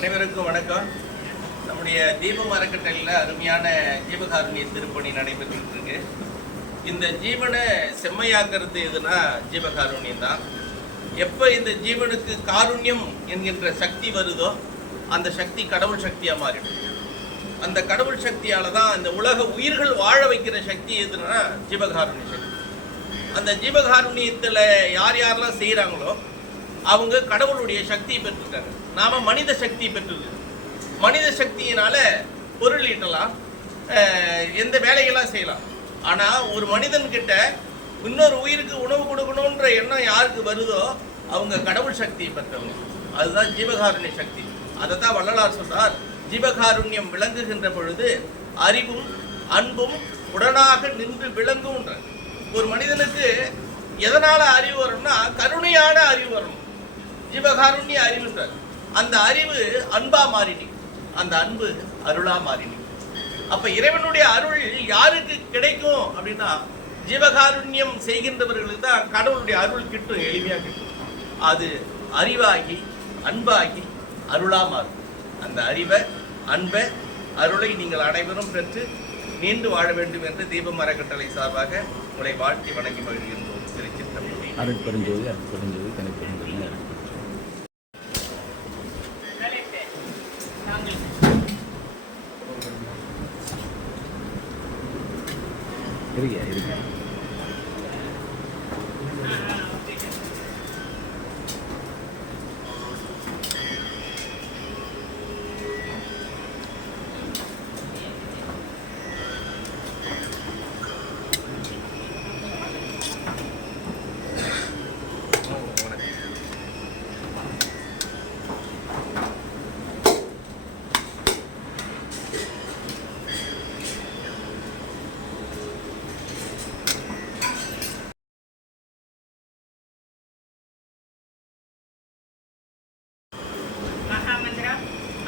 அனைவருக்கும் வணக்கம். நம்முடைய தீபம் அறக்கட்டளையில் அருமையான ஜீவகாருண்ய திருப்பணி நடைபெற்றுட்டு இருக்கு. இந்த ஜீவனை செம்மையாக்குறது எதுனா ஜீவகாருண்யம் தான். எப்போ இந்த ஜீவனுக்கு காருண்யம் என்கின்ற சக்தி வருதோ அந்த சக்தி கடவுள் சக்தியாக மாறிடும். அந்த கடவுள் சக்தியால் தான் இந்த உலக உயிர்கள் வாழ வைக்கிற சக்தி எதுனா ஜீவகாருண்ய சக்தி. அந்த ஜீவகாருண்யத்தில் யார் யாரெல்லாம் செய்கிறாங்களோ அவங்க கடவுளுடைய சக்தியை பெற்றுருக்காங்க. நாம் மனித சக்தியை பெற்றிருக்கோம். மனித சக்தியினால் பொருள் ஈட்டலாம், எந்த வேலைகளாம் செய்யலாம். ஆனால் ஒரு மனிதன்கிட்ட இன்னொரு உயிருக்கு உணவு கொடுக்கணுன்ற எண்ணம் யாருக்கு வருதோ அவங்க கடவுள் சக்தியை பெற்றவங்க. அதுதான் ஜீவகாருண்ய சக்தி. அதை தான் வள்ளலார் சொல்றார், ஜீவகாருண்யம் விளங்குகின்ற பொழுது அறிவும் அன்பும் உடனாக நின்று விளங்கும்ன்ற. ஒரு மனிதனுக்கு எதனால் அறிவு வரும்னா கருணையான அறிவு வரும். ஜீவகாருண்ய அறிவுன்றார். அந்த அறிவு அன்பா மாறினி, அந்த அன்பு அருளா மாறினி. அப்ப இறைவனுடைய அருள் யாருக்கு கிடைக்கும் அப்படின்னா ஜீவகாருண்யம் செய்கின்றவர்களுக்கு தான் கடவுளுடைய அருள் கிட்டும், எளிமையா கிட்டும். அது அறிவாகி அன்பாகி அருளா மாறும். அந்த அறிவை அன்பை அருளை நீங்கள் அனைவரும் பெற்று நீண்டு வாழ வேண்டும் என்று தீபம் அறக்கட்டளை சார்பாக உங்களை வாழ்த்தி வணங்கி மகிழ்கின்றோம். திருச்சிற்றம்பலம். அருட்பெருஞ்சோதி அருட்பெருஞ்சோதி தனிப்பெருஞ்சோதி. இருக்க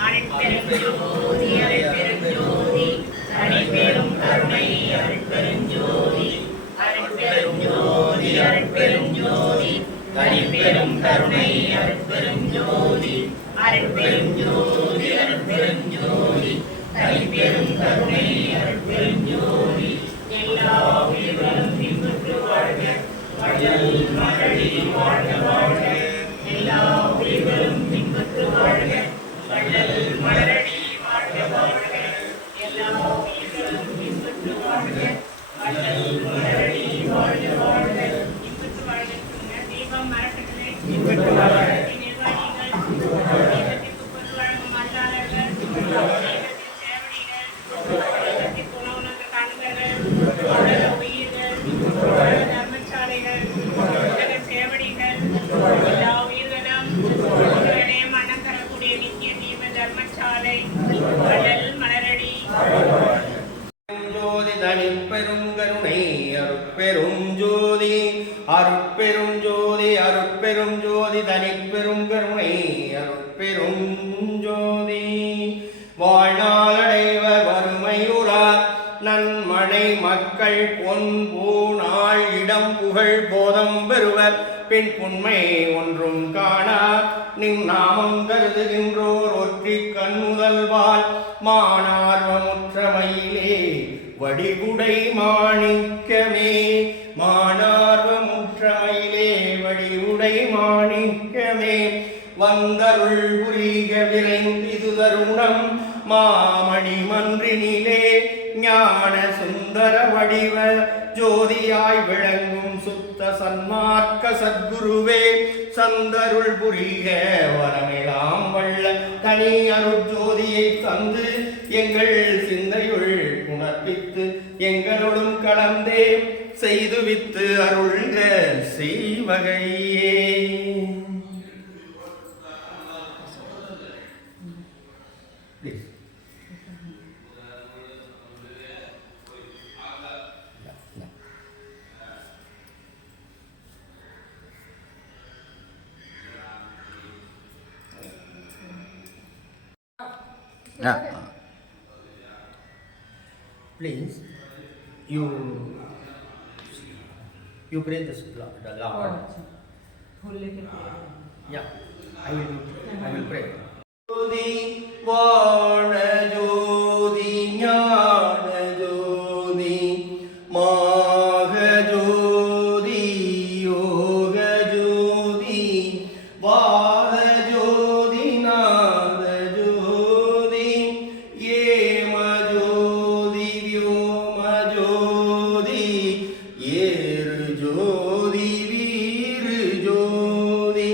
அருட்பெருஞ்சோதி அருட்பெருஞ்சோதி தனிப்பெரும் கருணை அருட்பெருஞ்சோதி அருட்பெருஞ்சோதி அருட்பெருஞ்சோதி தனிப்பெரும் கருணை அருட்பெருஞ்சோதி அருட்பெருஞ்சோதி அருட்பெருஞ்சோதி தனிப்பெரும் கருணை அருட்பெருஞ்சோதி. எல்லா உயிர்களும் இன்புற்று வாழ்க, வள்ளல் மகளி வாழ்க வாழ்க. எல்லா உயிர்களும் இன்புற்று வாழ்க, வள்ளல் மலரடி வாழ்க வாழ்க. எல்லா உயிர்களும் இன்புற்று வாழ்க, வள்ளல் மலரடி வாழ்க வாழ்க. இன்புற்று வாழ்க. தீபம் அறக்கட்டளை நிர்வாகிகள், தெய்வத்திற்கு பொருள் வழங்கும் அல்லாளர்கள், தெய்வத்தின் சேவடிகள், தெய்வத்திற்கு உணவுணர்ந்த கண்கர்கள், உலக உயிர்கள், தர்மசாலைகள், உலக சேவடிகள், எல்லா உயிர்களும் மனம் தரக்கூடிய நித்திய தீப தர்மசாலை வள்ளல் மலரடி. ஜோதி தனிப்பெரும் கருணை அருட்பெரும் ஜோதி அருட்பெரும் ஜோதி அருட்பெரும் ஜோதி தனிப்பெரும் கருணை அருட்பெரும் ஜோதி. வாழ்நாளடைவர் வறுமையுறார் நன்மனை மக்கள் பொன் பூநாள் இடம் புகழ் போதம் பெறுவர். பின் புண்மை ஒன்றும் காணார் நின் நாமம் கருதுகின்றோர் ஒற்றி கண் முதல்வாள் மானார்வமுற்றமையிலே வடிவுடை மாணிக்கமே. மானார்வமுற்றமையிலே வடிவுடை மாணிக்கமே. வந்தருள் புரிக விரைந்திது தருணம் மாமணி மன்றினிலே ஞான சுந்தர வடிவ ஜோதியாய் விளங்கும் சுத்த சன்மார்க்க சத்குருவே. சந்தருள் புரிக வரமெலாம் வள்ள தனி அருட்ஜோதியை தந்து எங்கள் சிந்தையுள் உணர்ப்பித்து எங்களோடும் கலந்தே செய்துவித்து அருள்க செய்வகையே. Please, you pray the Lord. Yeah, I will pray. வாண ஜோதி ஞான ஜோதி மாக ஜோதி யோக ஜோதி வாத ஜோதி நாத ஜோதி ஏம ஜோதி வியோம ஜோதி ஏறு ஜோதி வீரு ஜோதி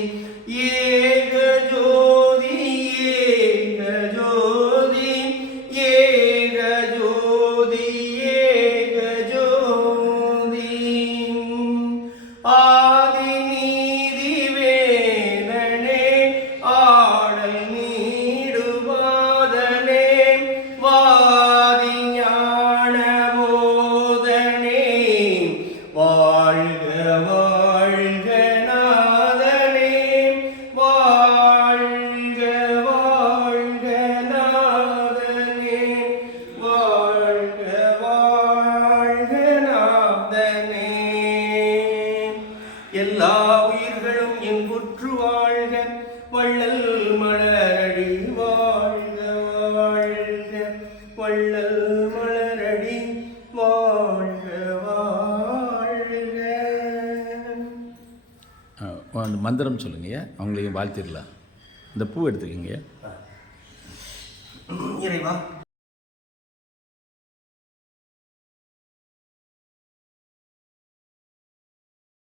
ஏக ஜோதி ஏக ஜோதி ஏக ஜோதி ஏக ஜோதி ஆதி நீதி வேதனே ஆடல் நீடுவாதனே வாதி ஞான போதனே வாழ்க வாழ்க நாதனே வாழ்க வாழ்க நாதனே வாழ்க வாழ்க நாதனே எல்லா உயிர்களும் இன்புற்று வாழ்க வள்ளல் மலரடி வாழ்க வாழ்க வள்ளல் மலரடி வாழ்க வாழ்க. அந்த மந்திரம் சொல்லுங்கய்யா, அவங்களையும் வாழ்த்திடலாம். இந்த பூ எடுத்துக்கங்கய்யா. இறைவா